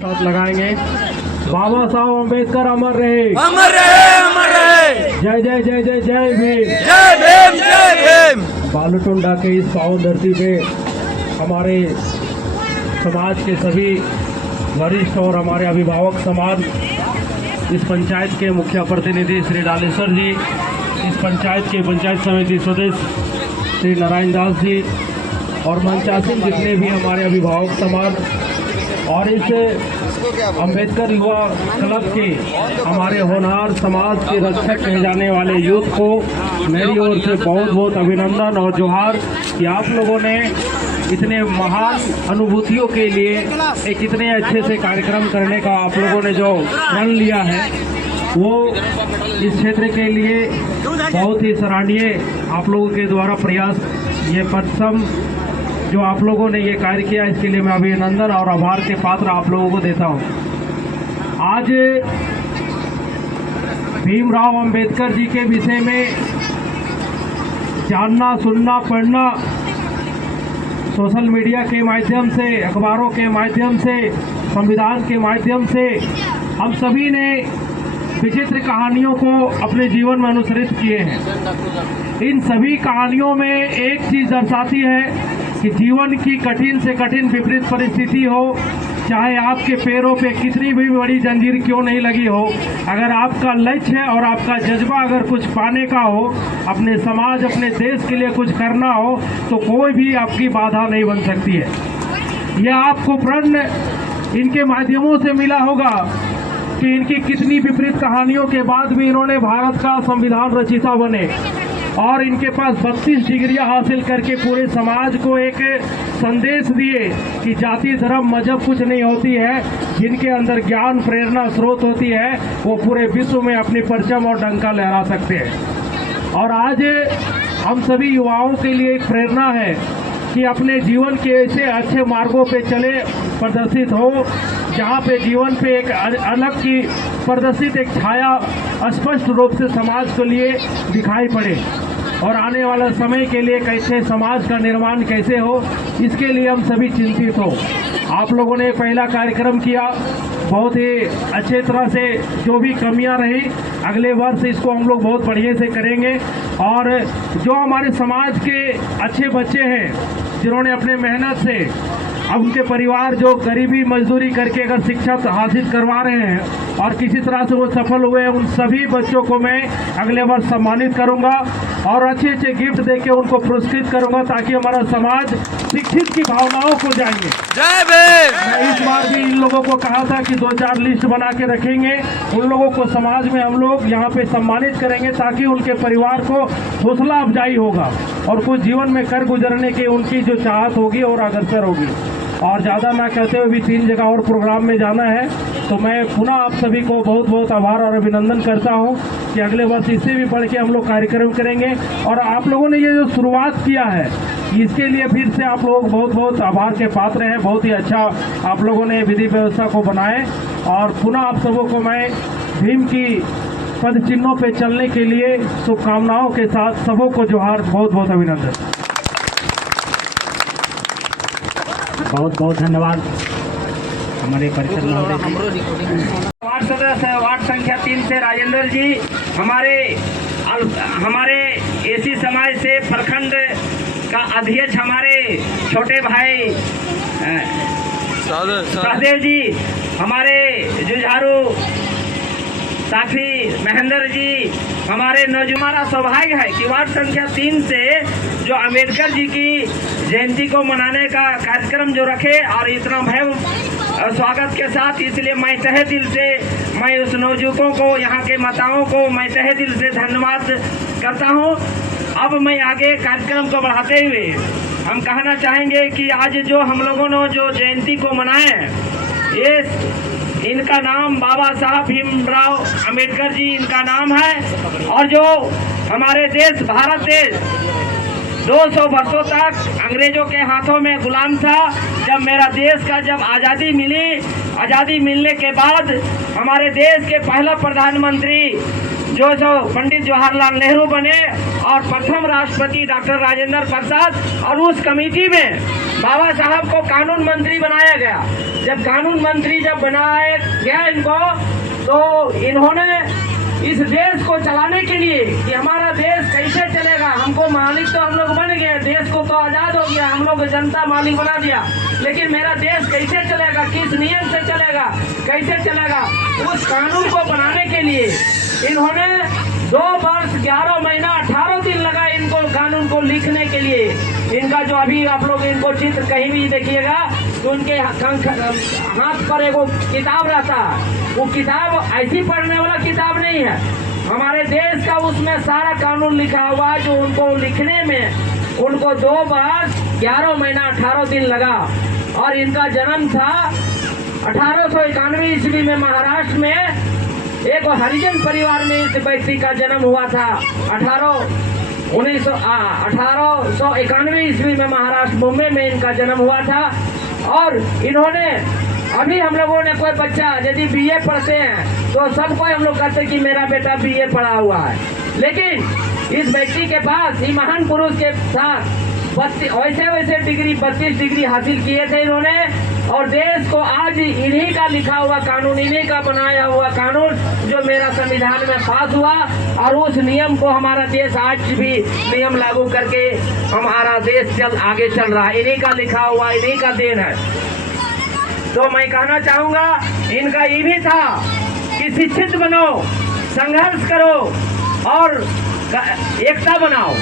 साथ लगाएंगे। बाबा साहब अम्बेडकर अमर रहे, अमर रहे, अमर रहे। जय जय जय जय जय भीम, जय भीम, जय भीम। बालुटुंडा के इस पावन धरती पे हमारे समाज के सभी वरिष्ठ और हमारे अभिभावक समाज, इस पंचायत के मुख्य प्रतिनिधि श्री डालेश्वर जी, इस पंचायत के पंचायत समिति सदस्य श्री नारायण दास जी और मंचासीन जितने भी हमारे अभिभावक समाज और इस अम्बेडकर युवा क्लब के हमारे होनहार समाज के रक्षक कहे जाने वाले यूथ को मेरी ओर से बहुत बहुत अभिनंदन और जोहार कि आप लोगों ने इतने महान अनुभूतियों के लिए एक इतने अच्छे से कार्यक्रम करने का आप लोगों ने जो प्रण लिया है वो इस क्षेत्र के लिए बहुत ही सराहनीय आप लोगों के द्वारा प्रयास, ये परिश्रम जो आप लोगों ने ये कार्य किया, इसके लिए मैं अभिनंदन और आभार के पात्र आप लोगों को देता हूँ। आज भीमराव अंबेडकर जी के विषय में जानना, सुनना, पढ़ना सोशल मीडिया के माध्यम से, अखबारों के माध्यम से, संविधान के माध्यम से हम सभी ने विचित्र कहानियों को अपने जीवन में अनुसरित किए हैं। इन सभी कहानियों में एक चीज़ दर्शाती है कि जीवन की कठिन से कठिन विपरीत परिस्थिति हो, चाहे आपके पैरों पे कितनी भी बड़ी जंजीर क्यों नहीं लगी हो, अगर आपका लक्ष्य है और आपका जज्बा अगर कुछ पाने का हो, अपने समाज, अपने देश के लिए कुछ करना हो, तो कोई भी आपकी बाधा नहीं बन सकती है। यह आपको प्रण इनके माध्यमों से मिला होगा कि इनकी कितनी विपरीत कहानियों के बाद भी इन्होंने भारत का संविधान रचिता बने और इनके पास 32 डिग्रियां हासिल करके पूरे समाज को एक संदेश दिए कि जाति, धर्म, मजहब कुछ नहीं होती है, जिनके अंदर ज्ञान, प्रेरणा, स्रोत होती है वो पूरे विश्व में अपनी परचम और डंका लहरा सकते हैं। और आज हम सभी युवाओं के लिए एक प्रेरणा है कि अपने जीवन के ऐसे अच्छे मार्गों पे चले, प्रदर्शित हो जहाँ पे जीवन पे एक अलग की प्रदर्शित एक छाया स्पष्ट रूप से समाज के लिए दिखाई पड़े और आने वाला समय के लिए कैसे समाज का निर्माण कैसे हो, इसके लिए हम सभी चिंतित हो। आप लोगों ने पहला कार्यक्रम किया, बहुत ही अच्छे तरह से, जो भी कमियां रही अगले वर्ष इसको हम लोग बहुत बढ़िया से करेंगे। और जो हमारे समाज के अच्छे बच्चे हैं जिन्होंने अपने मेहनत से, अब उनके परिवार जो गरीबी मजदूरी करके अगर शिक्षा हासिल करवा रहे हैं और किसी तरह से वो सफल हुए हैं, उन सभी बच्चों को मैं अगले वर्ष सम्मानित करूंगा और अच्छे अच्छे गिफ्ट देके उनको पुरस्कृत करूंगा ताकि हमारा समाज शिक्षित की भावनाओं को जाएंगे। जय भीम। मैं इस बार भी इन लोगों को कहा था कि 2-4 लिस्ट बना के रखेंगे, उन लोगों को समाज में हम लोग यहाँ पे सम्मानित करेंगे ताकि उनके परिवार को हौसला अफजाई होगा और कुछ जीवन में कर गुजरने की उनकी जो चाहत होगी और अग्रसर होगी। और ज़्यादा ना कहते हुए भी 3 जगह और प्रोग्राम में जाना है, तो मैं पुनः आप सभी को बहुत बहुत आभार और अभिनंदन करता हूं कि अगले वर्ष इससे भी बढ़ के हम लोग कार्यक्रम करेंगे। और आप लोगों ने ये जो शुरुआत किया है इसके लिए फिर से आप लोग बहुत बहुत आभार के पात्र हैं। बहुत ही अच्छा आप लोगों ने विधि व्यवस्था को बनाए और पुनः आप सबों को मैं भीम की पद चिन्हों पर चलने के लिए शुभकामनाओं के साथ सबों को जोहार, बहुत बहुत अभिनंदन। बहुत बहुत धन्यवाद हमारे परिसर महोदय। वार्ड सदस्य वार्ड संख्या 3 से राजेंद्र जी, हमारे एसी समाज से प्रखंड का अध्यक्ष हमारे छोटे भाई सहदेव जी, हमारे जुझारू साथी महेंद्र जी, हमारे नौजवान सौभाग्य है कि वार्ड संख्या 3 से जो अम्बेडकर जी की जयंती को मनाने का कार्यक्रम जो रखे और इतना भव्य स्वागत के साथ, इसलिए मैं तहे दिल से मैं उस नौजुवकों को, यहाँ के माताओं को मैं तहे दिल से धन्यवाद करता हूँ। अब मैं आगे कार्यक्रम को बढ़ाते हुए हम कहना चाहेंगे कि आज जो हम लोगों ने जो जयंती को मनाए, ये इनका नाम बाबा साहब भीमराव अंबेडकर जी इनका नाम है। और जो हमारे देश भारत देश 200 वर्षों तक अंग्रेजों के हाथों में गुलाम था। जब मेरा देश का जब आज़ादी मिली, आज़ादी मिलने के बाद हमारे देश के पहला प्रधानमंत्री जो पंडित जवाहरलाल नेहरू बने और प्रथम राष्ट्रपति डॉक्टर राजेंद्र प्रसाद, और उस कमेटी में बाबा साहब को कानून मंत्री बनाया गया। जब कानून मंत्री जब बनाया गया इनको, तो इन्होंने इस देश को चलाने के लिए कि हमारा देश कैसे चलेगा, हमको मालिक तो हम लोग बन गए, देश को तो आज़ाद हो गया, हम लोग जनता मालिक बना दिया, लेकिन मेरा देश कैसे चलेगा, किस नियम से चलेगा, कैसे चलेगा, उस कानून को बनाने के लिए इन्होंने 2 वर्ष 11 महीना 18 दिन लगा इनको कानून को लिखने के लिए। इनका जो अभी आप लोग इनको चित्र कहीं भी देखिएगा तो उनके हाथ पर एक किताब रहता है, वो किताब ऐसी पढ़ने वाला किताब नहीं है, हमारे देश का उसमें सारा कानून लिखा हुआ है। जो उनको लिखने में उनको 2 वर्ष 11 महीना 18 दिन लगा। और इनका जन्म था 1891 ईस्वी में महाराष्ट्र में एक हरिजन परिवार में इस व्यक्ति का जन्म हुआ था। 1891 ईस्वी में महाराष्ट्र मुंबई में इनका जन्म हुआ था। और इन्होंने अभी हम लोगों ने कोई बच्चा यदि बीए पढ़ते हैं तो सबको हम लोग कहते हैं कि मेरा बेटा बीए पढ़ा हुआ है, लेकिन इस व्यक्ति के पास ही महान पुरुष के साथ वैसे डिग्री 32 डिग्री हासिल किए थे इन्होंने। और देश को आज इन्हीं का लिखा हुआ कानून, इन्हीं का बनाया हुआ कानून जो मेरा संविधान में पास हुआ, और उस नियम को हमारा देश आज भी नियम लागू करके हमारा देश आगे चल रहा है, इन्हीं का लिखा हुआ, इन्हीं का देन है। तो मैं कहना चाहूँगा इनका ये भी था कि शिक्षित बनो, संघर्ष करो और एकता बनाओ।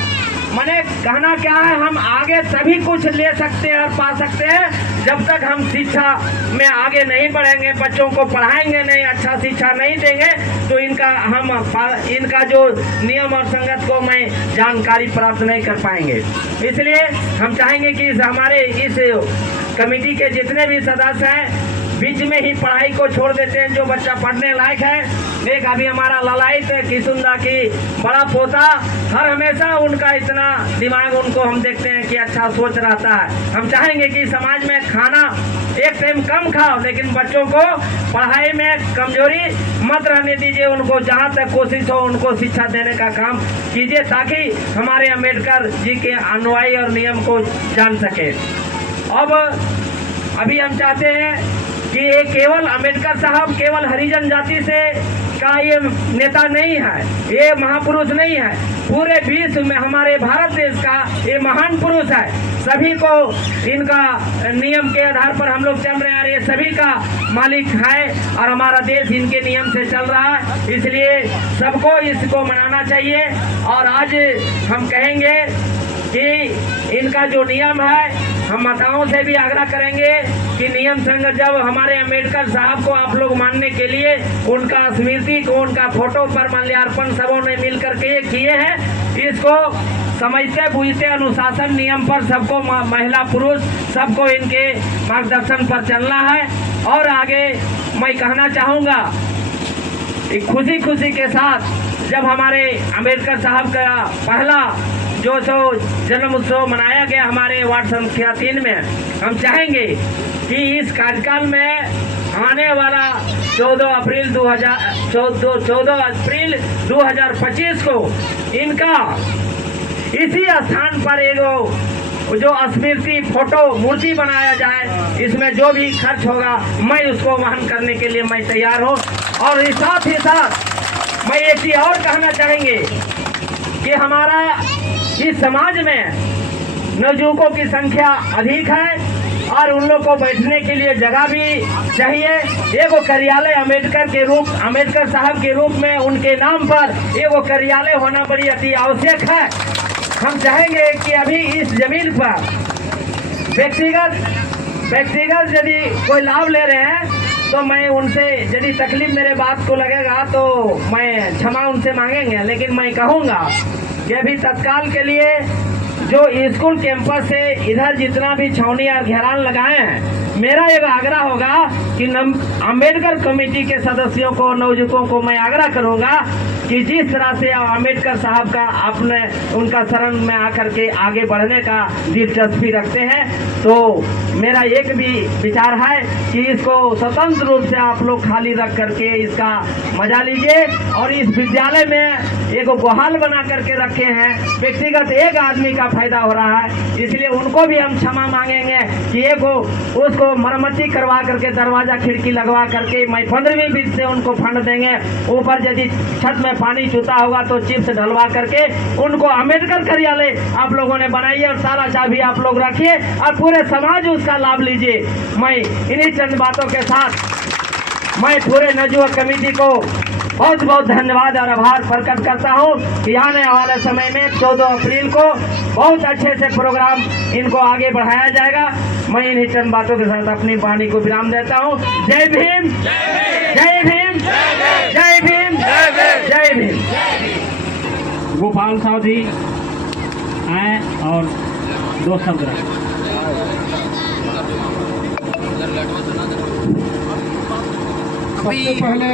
मैंने कहना क्या है, हम आगे तभी कुछ ले सकते हैं और पा सकते हैं जब तक हम शिक्षा में आगे नहीं बढ़ेंगे, बच्चों को पढ़ाएंगे नहीं, अच्छा शिक्षा नहीं देंगे तो इनका जो नियम और संगत को मैं जानकारी प्राप्त नहीं कर पाएंगे। इसलिए हम चाहेंगे कि हमारे इस कमेटी के जितने भी सदस्य हैं बीच में ही पढ़ाई को छोड़ देते हैं, जो बच्चा पढ़ने लायक है। एक अभी हमारा ललायत किशुंदा की बड़ा पोता, हर हमेशा उनका इतना दिमाग उनको हम देखते हैं कि अच्छा सोच रहता है। हम चाहेंगे कि समाज में खाना एक टाइम कम खाओ, लेकिन बच्चों को पढ़ाई में कमजोरी मत रहने दीजिए, उनको जहाँ तक कोशिश हो उनको शिक्षा देने का काम कीजिए, ताकि हमारे अम्बेडकर जी के अनुयायी और नियम को जान सके। अब अभी हम चाहते हैं कि ये केवल अम्बेडकर साहब केवल हरिजन जाति से का ये नेता नहीं है, ये महापुरुष नहीं है, पूरे विश्व में हमारे भारत देश का ये महान पुरुष है। सभी को इनका नियम के आधार पर हम लोग चल रहे हैं, ये सभी का मालिक है और हमारा देश इनके नियम से चल रहा है, इसलिए सबको इसको मनाना चाहिए। और आज हम कहेंगे कि इनका जो नियम है, हम माताओं से भी आग्रह करेंगे कि नियम संग जब हमारे अम्बेडकर साहब को आप लोग मानने के लिए उनका स्मृति को, उनका फोटो पर माल्यार्पण सबों ने मिल करके ये किए हैं, इसको समझते बूझते अनुशासन नियम पर सबको, महिला पुरुष सबको इनके मार्गदर्शन पर चलना है। और आगे मैं कहना चाहूँगा खुशी खुशी के साथ जब हमारे अम्बेडकर साहब का पहला जो जन्म उत्सव मनाया गया हमारे वार्ड संख्या 3 में, हम चाहेंगे कि इस कार्यकाल में आने वाला 14 अप्रैल 2025 को इनका इसी स्थान पर एक जो स्मृति फोटो मूर्ति बनाया जाए, इसमें जो भी खर्च होगा मैं उसको वहन करने के लिए मैं तैयार हूँ। और साथ ही साथ मैं एक चीज और कहना चाहेंगे कि हमारा इस समाज में नवयुवकों की संख्या अधिक है और उन लोग को बैठने के लिए जगह भी चाहिए। एगो कार्यालय अम्बेडकर साहब के रूप में उनके नाम पर एगो कार्यालय होना बड़ी अति आवश्यक है। हम चाहेंगे कि अभी इस जमीन पर व्यक्तिगत यदि कोई लाभ ले रहे हैं तो मैं उनसे, यदि तकलीफ मेरे बात को लगेगा तो मैं क्षमा उनसे मांगेंगे, लेकिन मैं कहूँगा कि अभी तत्काल के लिए जो स्कूल कैंपस से इधर जितना भी छावनी और घेरान लगाए हैं, मेरा एक आग्रह होगा कि अम्बेडकर कमेटी के सदस्यों को, नवयुवकों को मैं आग्रह करूँगा कि जिस तरह से अम्बेडकर साहब का अपने उनका शरण में आकर के आगे बढ़ने का दिलचस्पी रखते हैं, तो मेरा एक भी विचार है कि इसको स्वतंत्र रूप से आप लोग खाली रख करके इसका मजा लीजिए। और इस विद्यालय में एक गुहाल बना करके रखे हैं, व्यक्तिगत एक आदमी का फायदा हो रहा है, इसलिए उनको भी हम क्षमा मांगेंगे कि एक उसको मरम्मती करवा करके दरवाजा खिड़की लगवा करके मैं 15वीं बीच से उनको फंड देंगे। ऊपर यदि छत में पानी चूता होगा तो चिप्स ढलवा करके उनको अम्बेडकर कार्यालय आप लोगों ने बनाइए और सारा चाबी आप लोग रखिए और पूरे समाज उसका लाभ लीजिए। मैं इन्हीं चंद बातों के साथ मैं पूरे नवयुवक कमेटी को बहुत बहुत धन्यवाद और आभार प्रकट करता हूँ कि आने वाले समय में 14 अप्रैल को बहुत अच्छे से प्रोग्राम इनको आगे बढ़ाया जाएगा। मैं इन्हीं चंद बातों के साथ अपनी वाणी को विराम देता हूँ। जय भीम, जय भीम, जय भीम, जय भीम। गोपाल साहब जी आए और 2 शब्द रखें। सबसे पहले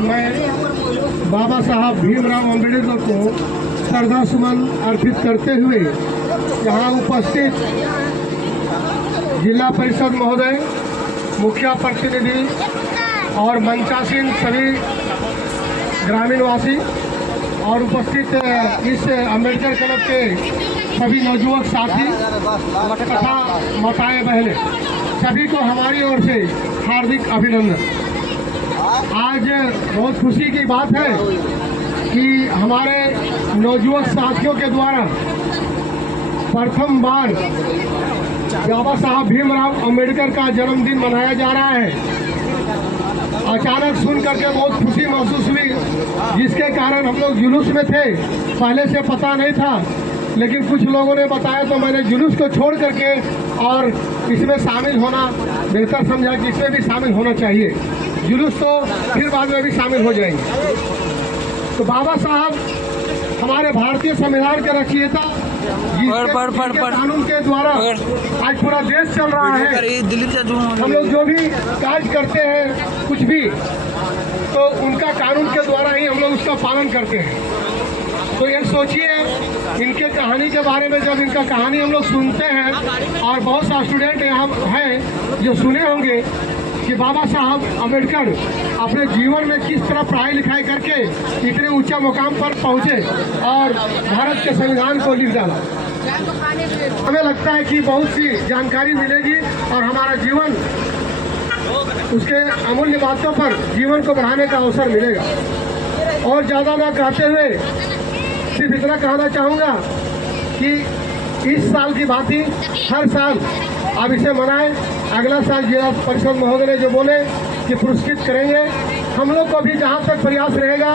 मैं बाबा साहब भीमराव अम्बेडकर को श्रद्धा सुमन अर्पित करते हुए यहाँ उपस्थित जिला परिषद महोदय, मुखिया प्रतिनिधि और मंचासीन सभी ग्रामीणवासी और उपस्थित इस अम्बेडकर क्लब के सभी नवयुवक साथी तथा माताएं बहनें, सभी को हमारी ओर से हार्दिक अभिनंदन। आज बहुत खुशी की बात है कि हमारे नवयुवक साथियों के द्वारा प्रथम बार बाबा साहब भीमराव अम्बेडकर का जन्मदिन मनाया जा रहा है। अचानक सुन करके बहुत खुशी महसूस हुई, जिसके कारण हम लोग जुलूस में थे। पहले से पता नहीं था, लेकिन कुछ लोगों ने बताया तो मैंने जुलूस को छोड़ करके और इसमें शामिल होना बेहतर समझा कि इसमें भी शामिल होना चाहिए। जुलूस तो फिर बाद में भी शामिल हो जाएंगे। तो बाबा साहब हमारे भारतीय संविधान के रचयिता, जिसके कानून के द्वारा आज पूरा देश चल रहा है। हम लोग जो भी कार्य करते हैं कुछ भी, तो उनका कानून के द्वारा ही हम लोग उसका पालन करते हैं। तो ये सोचिए, इनके कहानी के बारे में जब इनका कहानी हम लोग सुनते हैं, और बहुत सा स्टूडेंट यहाँ हैं जो सुने होंगे कि बाबा साहब अम्बेडकर अपने जीवन में किस तरह पढ़ाई लिखाई करके इतने ऊंचा मुकाम पर पहुंचे और भारत के संविधान को लिख डाला। हमें लगता है कि बहुत सी जानकारी मिलेगी और हमारा जीवन उसके अमूल्य बातों पर जीवन को बढ़ाने का अवसर मिलेगा। और ज़्यादा ना कहते हुए सिर्फ इतना कहना चाहूँगा कि इस साल की बात ही हर साल अब इसे मनाएं। अगला साल जिला परिषद महोदय ने जो बोले कि पुरस्कृत करेंगे, हम लोग को भी जहाँ तक प्रयास रहेगा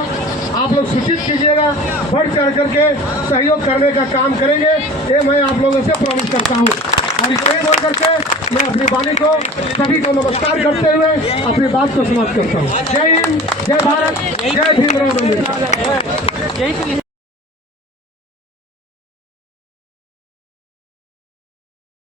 आप लोग सूचित कीजिएगा, बढ़ चढ़ करके सहयोग करने का काम करेंगे, ये मैं आप लोगों से प्रॉमिस करता हूँ। और इसे बोल करके मैं अपनी वाणी को सभी को नमस्कार करते हुए अपनी बात को समाप्त करता हूँ। जय हिंद, जय भारत, जय भीमराव अम्बेडकर।